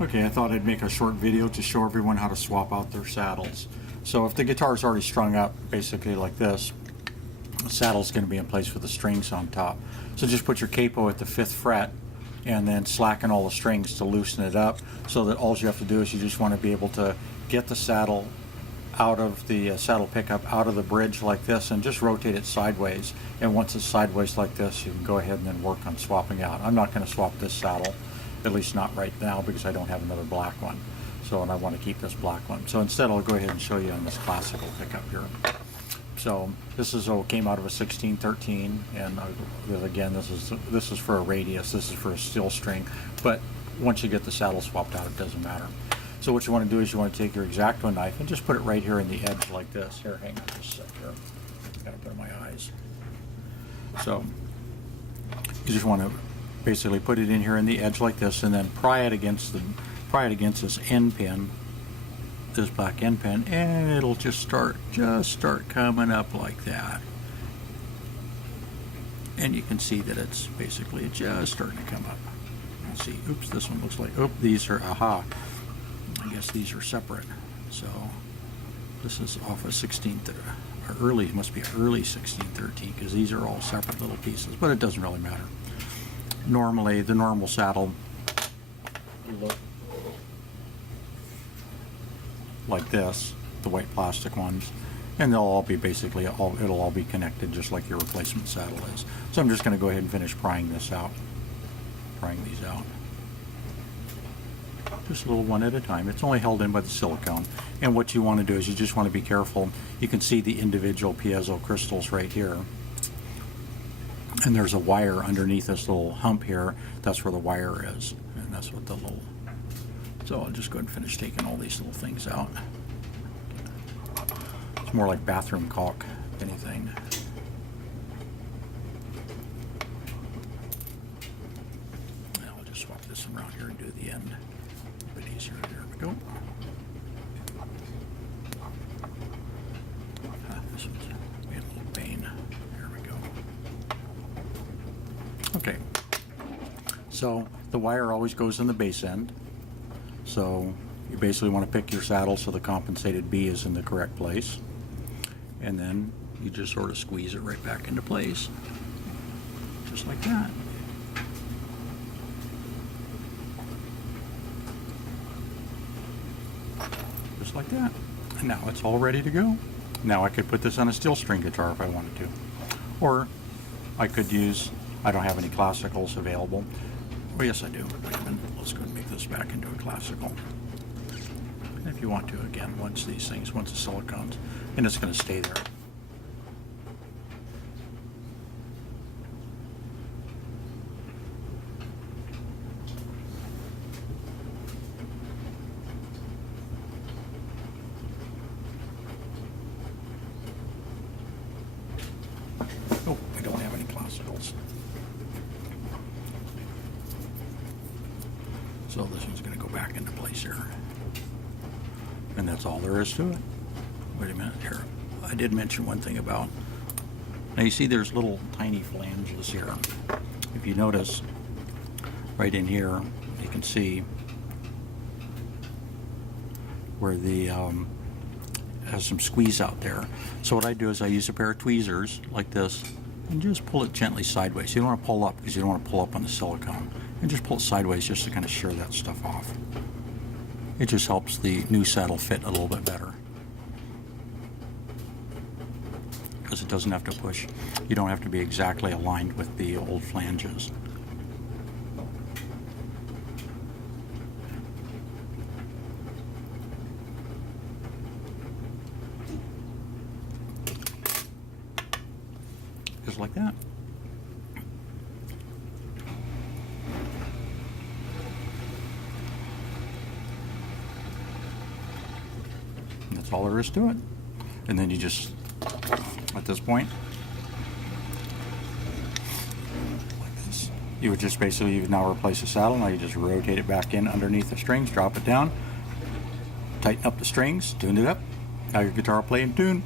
Okay, I thought I'd make a short video to show everyone how to swap out their saddles. So if the guitar is already strung up, basically like this, the saddle's going to be in place with the strings on top. So just put your capo at the 5th fret and then slacken all the strings to loosen it up, so that all you have to do is you just want to be able to get the saddle out of the saddle pickup, out of the bridge like this, and just rotate it sideways. And once it's sideways like this, you can go ahead and then work on swapping out. I'm not going to swap this saddle, at least not right now, because I don't have another black one. So, and I want to keep this black one. So instead I'll go ahead and show you on this classical pickup here. So this is came out of a 1613, and again, this is for a radius, this is for a steel string, but once you get the saddle swapped out, it doesn't matter. So what you want to do is you want to take your X-Acto knife and just put it right here in the edge like this. Here, hang on just a sec here. Gotta put in my eyes. So you just want to basically put it in here in the edge like this, and then pry it against this end pin, this black end pin, and it'll just start coming up like that. And you can see that it's basically just starting to come up. Let's see. Oops, this one looks like, these are, aha. I guess these are separate. So this is off a 16th, or early, it must be early 1613, because these are all separate little pieces, but it doesn't really matter. Normally, the normal saddle, you look like this, the white plastic ones, and they'll all be basically, it'll all be connected just like your replacement saddle is. So I'm just going to go ahead and finish prying these out. Just a little one at a time. It's only held in by the silicone. And what you want to do is you just want to be careful. You can see the individual piezo crystals right here. And there's a wire underneath this little hump here. That's where the wire is. And that's what the little... So I'll just go ahead and finish taking all these little things out. It's more like bathroom caulk, if anything. Now I'll just swap this around here and do the end. A bit easier. There we go. This one's a little pain. There we go. Okay. So the wire always goes in the base end. So you basically want to pick your saddle so the compensated B is in the correct place. And then you just sort of squeeze it right back into place. Just like that. Just like that. And now it's all ready to go. Now I could put this on a steel string guitar if I wanted to. Or I could use, I don't have any classicals available. Oh yes I do. Wait a minute. Let's go and make this back into a classical. And if you want to, again, once the silicones, and it's going to stay there. Oh, I don't have any classicals. So this one's going to go back into place here. And that's all there is to it. Wait a minute here. I did mention one thing about, now you see there's little tiny flanges here. If you notice, right in here, you can see where the has some squeeze out there. So what I do is I use a pair of tweezers like this and just pull it gently sideways. You don't want to pull up because you don't want to pull up on the silicone. And just pull it sideways just to kind of shear that stuff off. It just helps the new saddle fit a little bit better. Because it doesn't have to push. You don't have to be exactly aligned with the old flanges. Just like that. That's all there is to it. And then you just, at this point, like this, you would just basically, you've now replaced the saddle. Now you just rotate it back in underneath the strings, drop it down, tighten up the strings, tune it up. Now your guitar will play in tune.